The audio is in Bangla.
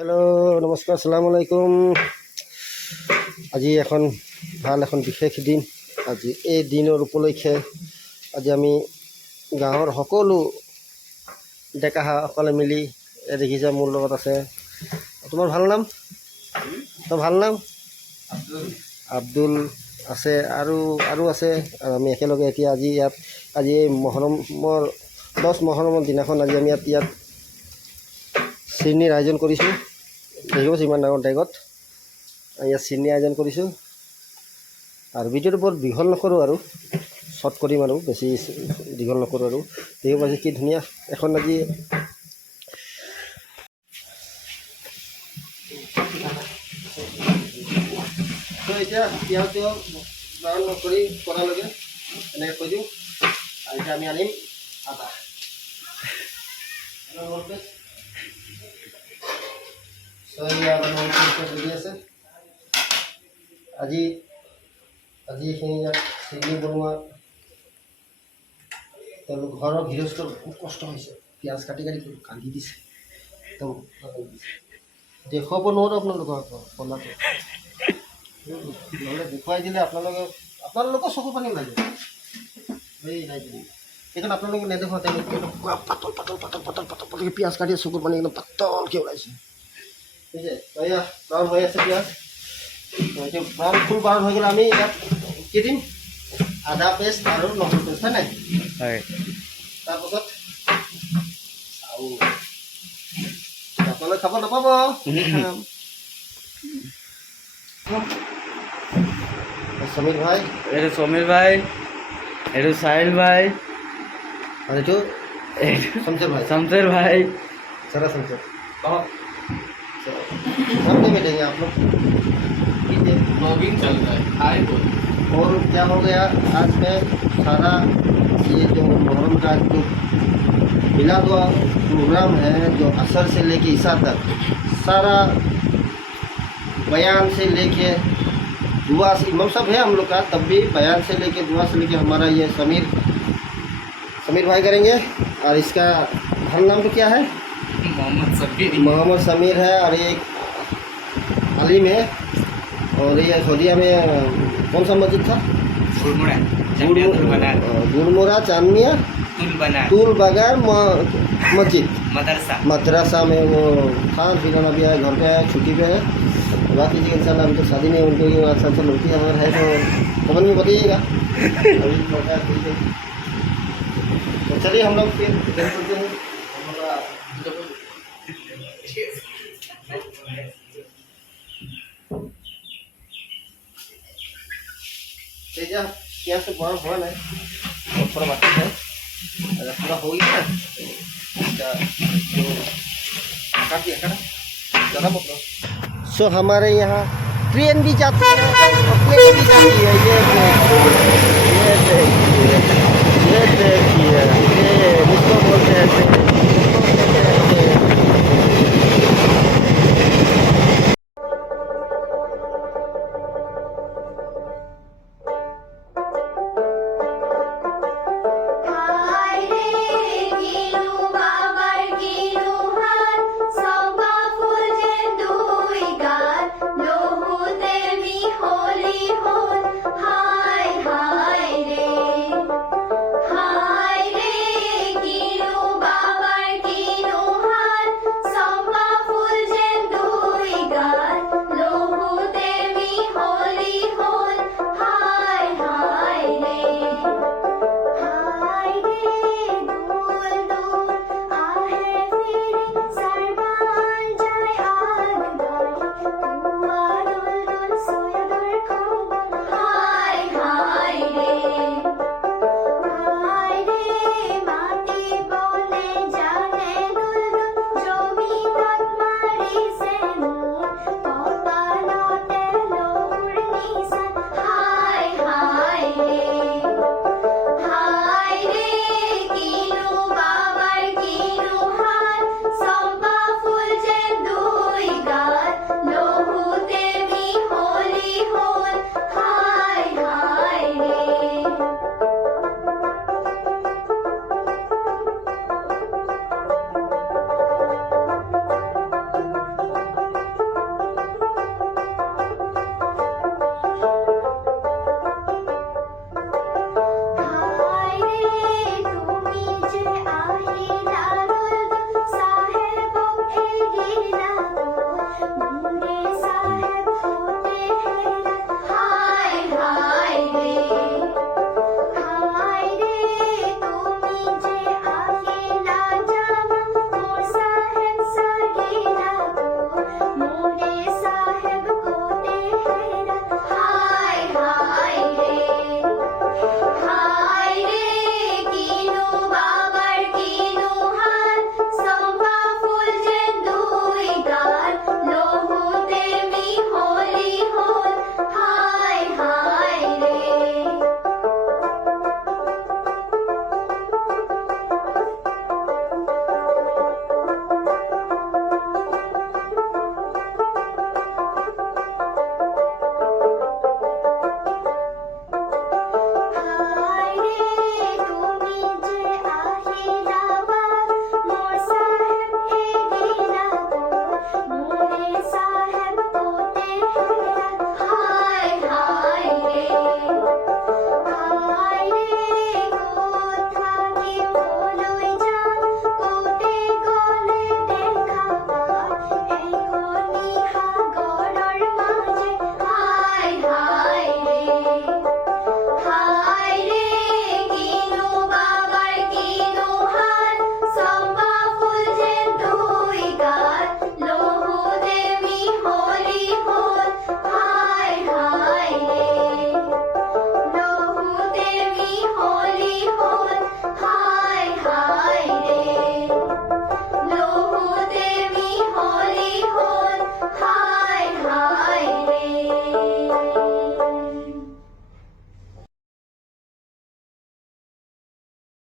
হেল্ল' নমস্কাৰ, আসসালামু আলাইকুম। আজি এখন বিশেষ দিন। আজি এই দিনৰ উপলক্ষে আজি আমি গাঁৱৰ সকলো ডেকাসকলে মিলি দেখিছে মোৰ লগত আছে। তোমাৰ ভাল নাম? ভাল নাম? আব্দুল আছে আৰু আছে। আমি একেলগে এতিয়া আজি এই মহৰমৰ 10 মহৰমৰ দিনাখন আজি আমি ইয়াত চিৰিৰ আয়োজন কৰিছোঁ। দেখিব ইমান ডাঙৰ ডেগত ইয়াত চিৰিৰ আয়োজন কৰিছোঁ। আৰু ভিডিঅ'টো বৰ দীঘল নকৰোঁ আৰু শ্বৰ্ট কৰিম আৰু বেছি দীঘল নকৰোঁ আৰু দেখিব পাইছোঁ কি ধুনীয়া এখন আজি এতিয়া পিঁয়াজটো ব্ৰাউন কৰি কৰালৈকে এনেকৈ থৈ দিওঁ। আৰু এতিয়া আমি আনিম আদা। আছে আজি এইখিনি ইয়াত চিৰি বনোৱা তেওঁলোক ঘৰৰ গৃহস্থৰ বহুত কষ্ট হৈছে। পিঁয়াজ কাটি কাটি দিছে, একদম দেখুৱাব নোৱাৰোঁ আপোনালোকক কলাটো, নহ'লে দেখুৱাই দিলে আপোনালোকৰ চকু পানী ওলাই যাব। এই নাই যদি সেইকাৰণে আপোনালোকে নেদেখুৱাওঁ, তেওঁলোকে পাতল পাতল পাতল পাতল পাতল পাতলকৈ পিঁয়াজ কাটি চকুৰ পানী একদম পাতলকৈ ওলাইছে। বুজিছে? এয়া ব্ৰাউন হৈ আছে পিঁয়াজ। এতিয়া ব্ৰাউন ফুল ব্ৰাউন হৈ গ'লে আমি ইয়াত কি দিম? আদা পেষ্ট আৰু নহৰু পেষ্ট, হয় নাই? হয়। তাৰপাছত আপোনালোকে খাব নাপাব, খাম। সমীর ভাই, এটা সমীর ভাই, এটা সাহিল ভাই, और जो शमशेर भाई सारा शमशेर सामने बैठेंगे आप लोग। ब्लॉगिंग चल रहा है, हाय बोल। और क्या हो गया आज में सारा ये जो मुहर्रम का जो मिलाद हुआ प्रोग्राम है, जो असर से लेके ईसा तक सारा बयान से लेके दुआ से इमाम सब है हम लोग का, तब भी बयान से लेके दुआ से लेके हमारा ये समीर भाई करेंगे। और इसका हर नाम तो क्या है? मोहम्मद समीर है। और ये अलीम है। और ये सऊदीया में कौन सा मस्जिद था? गुलमोरा चांदनिया तुल बगार मस्जिद मदरसा में वो था। फिर अभी आए घर पे आए, छुट्टी पे है। बात कीजिएगा इंशाल्लाह। अभी तो शादी नहीं, उनको अच्छा लड़की हमारा है तो कमेंट में बताइएगा। तो चलिए हम लोग फिर चलते हैं। क्या से बड़ा हुआ है और थोड़ा बाकी है, अगर पूरा हो गया ना इसका जो काट दिया कर ज़्यादा मतलब। सो हमारे यहाँ ट्रेन भी जाती है और प्लेन भी जाती है। ये देखिए, ये इसको बोलते हैं।